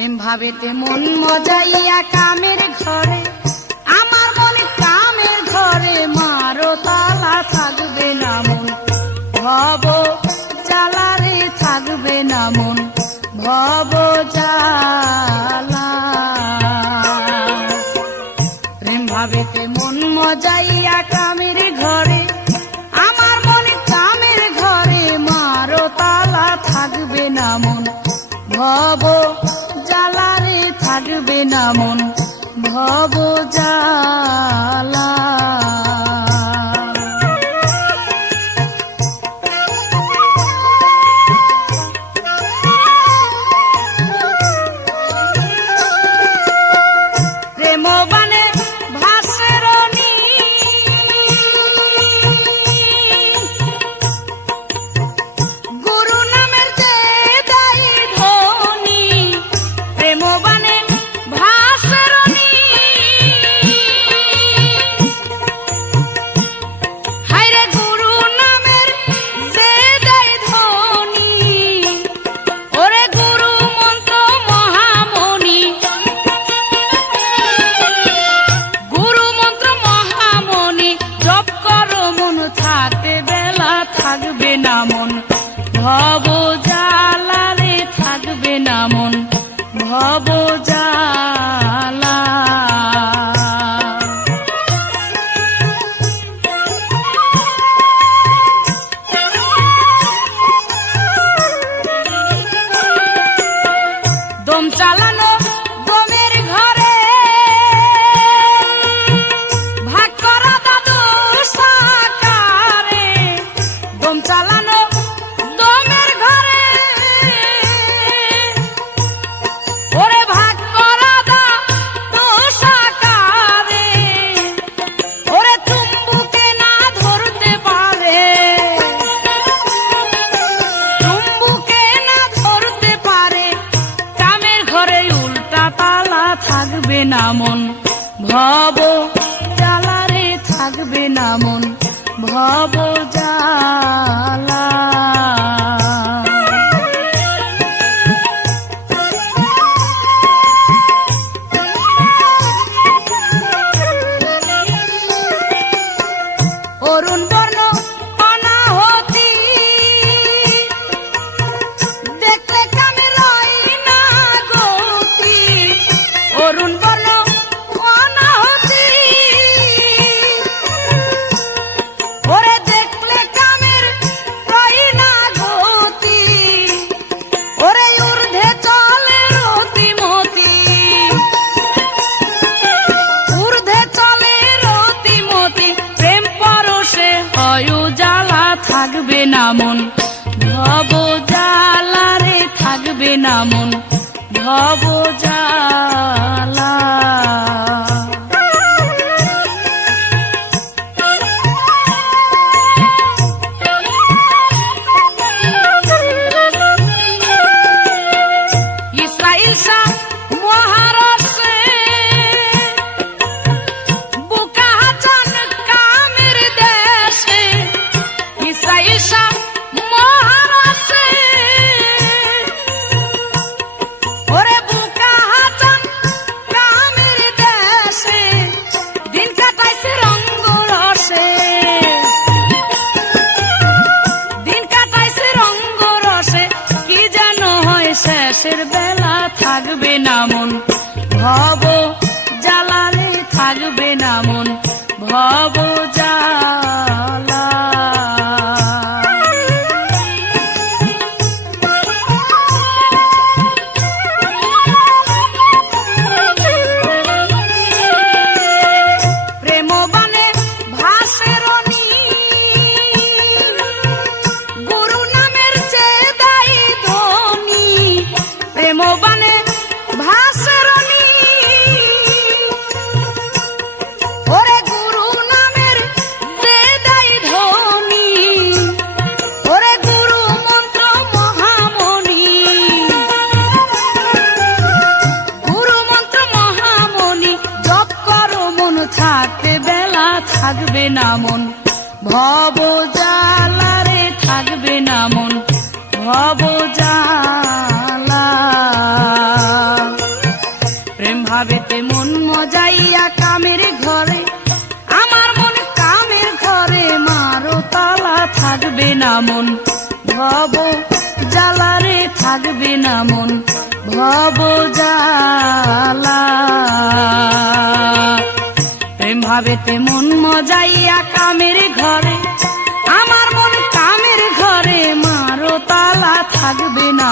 প্রেম ভাবেতে মন মজাইয়া কামের ঘরে, আমার মনে কামের ঘরে মারো তালা, থাকবে না মন ভব জ্বালারে, থাকবে না মন ভব জ্বালা। প্রেম ভাবেতে মন মজাইয়া কামের ঘরে, আমার মনে কামের ঘরে মারো তালা, থাকবে না মন ভব জ্বালারে, থাকবে না মন ভব জ্বালা। প্রেমবানে ভাসে রনি, গুরু নামের যে দেয় ধ্বনি। প্রেমবানে ভাসে রনি, হায়রে গুরু নামের যে দেয় ধ্বনি। ওরে গুরু মন্ত্র মহামণি, গুরু মন্ত্র মহামণি, জপ করো মন থাকতে বেলা, থাকবে না মন ভব জ্বালা রে, থাকবে না মন ভব জ্বালা। দম চালানো দমের ঘরে, ভাগ করা দাদু সাকারে। দম চালানো দমের ঘরে, ওরে ভাগ করা দাদু সাকারে। ওরে চুম্বুকে না ধরতে পারে, চুম্বুকে না ধরতে পারে, কামের ঘরে উল্টা তালা, থাকবে না মন ভব জ্বালা রে, থাকবে না মন ভব জ্বালা। অরুণ বর্ণ অনাহতি, দেখলে কানে লয় না গতি। অরুণ বর্ণ অনাহতি, ওরে দেখলে কামের লয় না গতি। ওরে ঊর্ধ্বে চলে রতিমতি, ঊর্ধ্বে চলে রতিমতি। প্রেম পরশে হয় জ্বালা, থাকবে না মন ভব জ্বালা রে, থাকবে না মন ভব জ্বালা। ইসরাইল শাহ মহারসে, বুকা হাচান কামের দেশে। ইসরাইল শাহ মহারসে, ওরে বুকা হাচান কামের দেশে। দিন কাটাইছে রঙ্গ রসে, দিন কাটাইছে রঙ্গ রসে। কি যেন হয় শেষের বেলা, থাকবে না মন ভব জ্বালা রে, থাকবে না মন ভব জ্বালা। প্রেমবানে ভাসে রনি, গুরু নামের যে দেয় ধ্বনি। প্রেমবানে ভাসে রনি, ওরে গুরু নামের যে দেয় ধ্বনি। ওরে গুরু মন্ত্র মহামণি, গুরু মন্ত্র মহামণি, জপ করো মন থাকতে বেলা, থাকবে না মন ভব জ্বালা রে, থাকবে না মন ভব জ্বালা। ভাবেতে মন মজাইয়া কামের ঘরে, আমার মন কামের ঘরে, মারো তালা থাকবে না মন, ভব জ্বালারে থাকবে না মন, ভব জ্বালা। প্রেম ভাবেতে মন মজাইয়া কামের ঘরে, আমার মন কামের ঘরে, মারো তালা থাকবে না